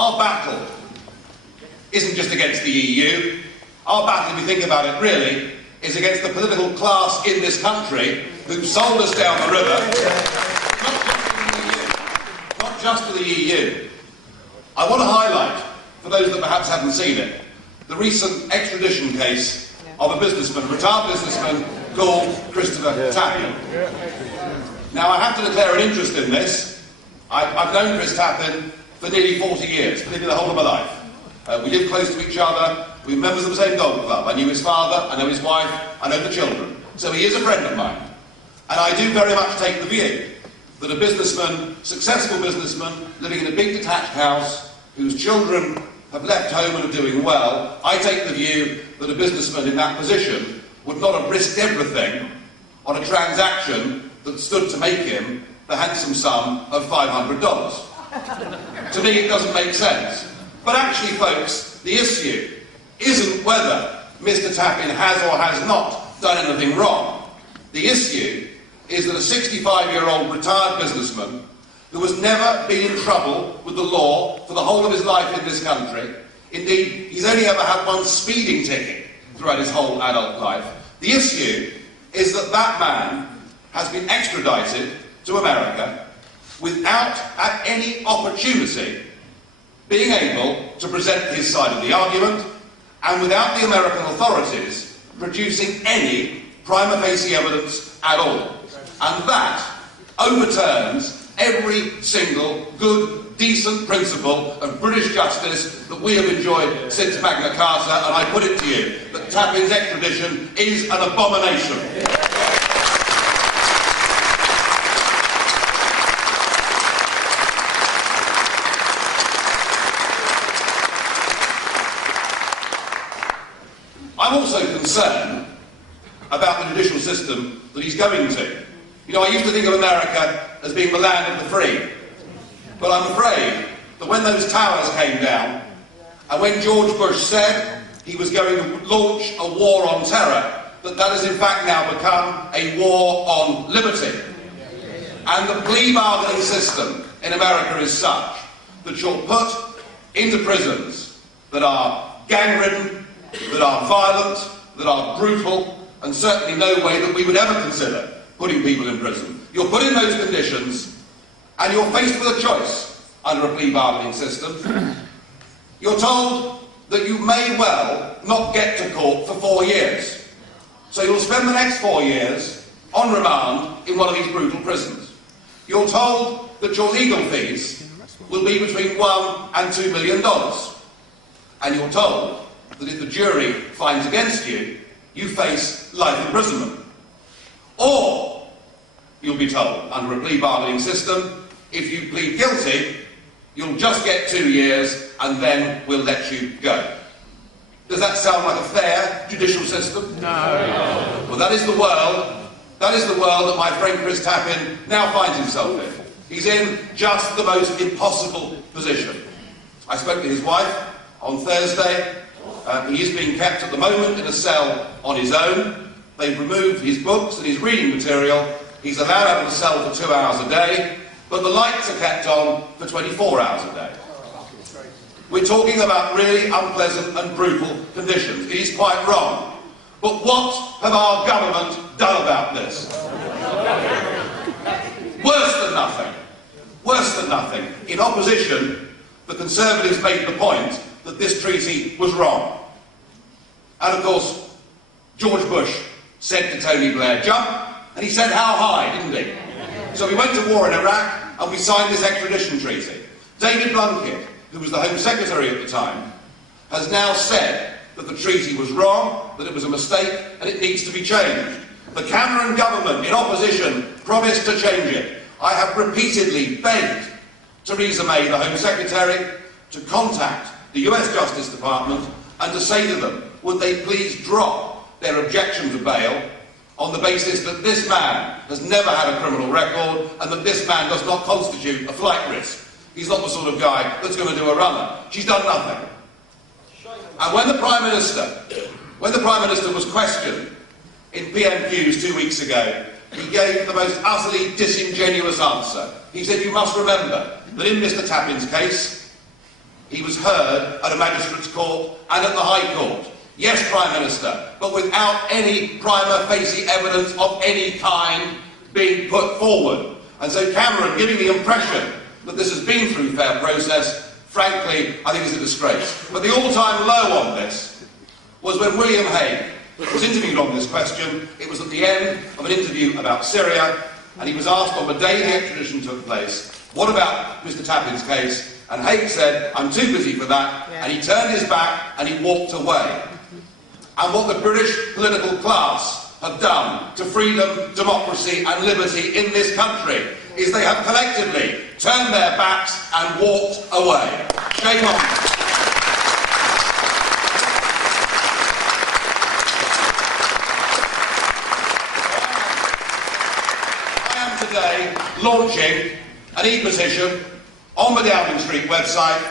our battle isn't just against the EU. Our battle, if you think about it, really, is against the political class in this country who sold us down the river, not just to the EU. I want to highlight, for those that perhaps haven't seen it, the recent extradition case of a businessman, a retired businessman called Christopher Tappin. Now, I have to declare an interest in this. I've known Chris Tappin for nearly 40 years, for nearly the whole of my life. We live close to each other. We were members of the same golf club. I knew his father, I know his wife, I know the children. So he is a friend of mine. And I do very much take the view that a businessman, successful businessman, living in a big detached house, whose children have left home and are doing well, I take the view that a businessman in that position would not have risked everything on a transaction that stood to make him the handsome sum of $500. To me, it doesn't make sense. But actually, folks, the issue isn't whether Mr. Tappin has or has not done anything wrong. The issue is that a 65-year-old retired businessman who has never been in trouble with the law for the whole of his life in this country, indeed, he's only ever had one speeding ticket throughout his whole adult life. The issue is that that man has been extradited to America without, at any opportunity, being able to present his side of the argument, and without the American authorities producing any prima facie evidence at all. And that overturns every single good, decent principle of British justice that we have enjoyed since Magna Carta, and I put it to you that Tappin's extradition is an abomination. I'm also concerned about the judicial system that he's going to. You know, I used to think of America as being the land of the free. But I'm afraid that when those towers came down, and when George Bush said he was going to launch a war on terror, that has in fact now become a war on liberty. And the plea bargaining system in America is such that you're put into prisons that are gang-ridden, that are violent, that are brutal, and certainly no way that we would ever consider putting people in prison. You're put in those conditions, and you're faced with a choice under a plea bargaining system. You're told that you may well not get to court for 4 years. So you'll spend the next 4 years on remand in one of these brutal prisons. You're told that your legal fees will be between $1 and $2 million. And you're told that if the jury finds against you, you face life imprisonment. Or you'll be told, under a plea bargaining system, if you plead guilty, you'll just get 2 years and then we'll let you go. Does that sound like a fair judicial system? No. Well, that is the world that my friend Chris Tappin now finds himself in. He's in just the most impossible position. I spoke to his wife on Thursday. He is being kept at the moment in a cell on his own. They've removed his books and his reading material. He's allowed out of the cell for 2 hours a day, but the lights are kept on for 24 hours a day. We're talking about really unpleasant and brutal conditions. It is quite wrong. But what have our government done about this? Worse than nothing. Worse than nothing. In opposition, the Conservatives made the point that this treaty was wrong. And of course, George Bush said to Tony Blair, jump, and he said, how high, didn't he? So we went to war in Iraq, and we signed this extradition treaty. David Blunkett, who was the Home Secretary at the time, has now said that the treaty was wrong, that it was a mistake, and it needs to be changed. The Cameron government, in opposition, promised to change it. I have repeatedly begged Theresa May, the Home Secretary, to contact the US Justice Department and to say to them, would they please drop their objection to bail on the basis that this man has never had a criminal record and that this man does not constitute a flight risk. He's not the sort of guy that's going to do a runner. She's done nothing. And when the Prime Minister was questioned in PMQs 2 weeks ago, he gave the most utterly disingenuous answer. He said, you must remember that in Mr. Tappin's case, he was heard at a magistrate's court and at the High Court. Yes, Prime Minister, but without any prima facie evidence of any kind being put forward. And so Cameron giving the impression that this has been through fair process, frankly, I think is a disgrace. But the all-time low on this was when William Hague was interviewed on this question. It was at the end of an interview about Syria, and he was asked on the day the extradition took place, what about Mr. Tappin's case? And Hague said, I'm too busy for that, and he turned his back and he walked away. And what the British political class have done to freedom, democracy and liberty in this country is they have collectively turned their backs and walked away. Shame on them. I am today launching an e-petition on the Downing Street website,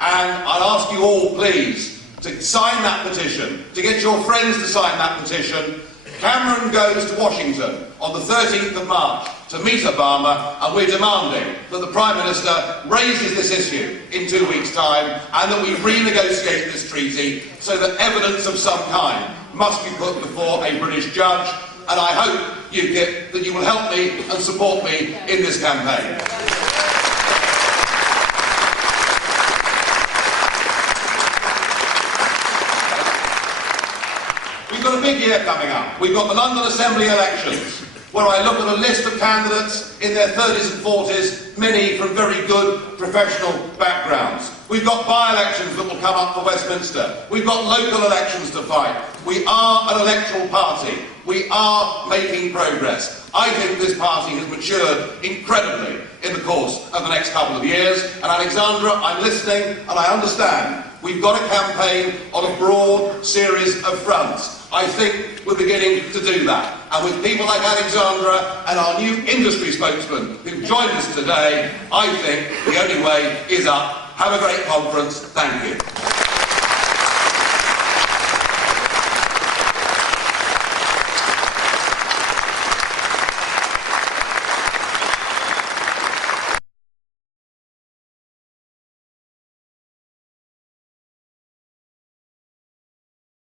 and I'll ask you all, please, to sign that petition, to get your friends to sign that petition. Cameron goes to Washington on the 13th of March to meet Obama, and we're demanding that the Prime Minister raises this issue in 2 weeks' time and that we renegotiate this treaty so that evidence of some kind must be put before a British judge. And I hope, UKIP, that you will help me and support me in this campaign. We've got a big year coming up. We've got the London Assembly elections, where I look at a list of candidates in their 30s and 40s, many from very good professional backgrounds. We've got by-elections that will come up for Westminster. We've got local elections to fight. We are an electoral party. We are making progress. I think this party has matured incredibly in the course of the next couple of years. And Alexandra, I'm listening and I understand. We've got a campaign on a broad series of fronts. I think we're beginning to do that. And with people like Alexandra and our new industry spokesman who joined us today, I think the only way is up. Have a great conference. Thank you.